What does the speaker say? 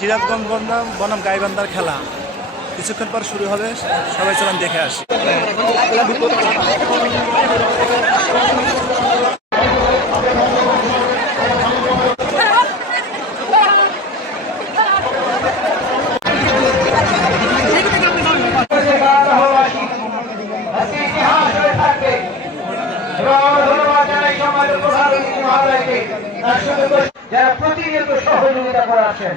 সিরাজগঞ্জ বনাম বনাম গাইবান্ধার খেলা। কিছুক্ষণ পর শুরু হবে, সবাই চলেন দেখে আসি। যারা প্রতিনিয়ত সহযোগিতা করে আসেন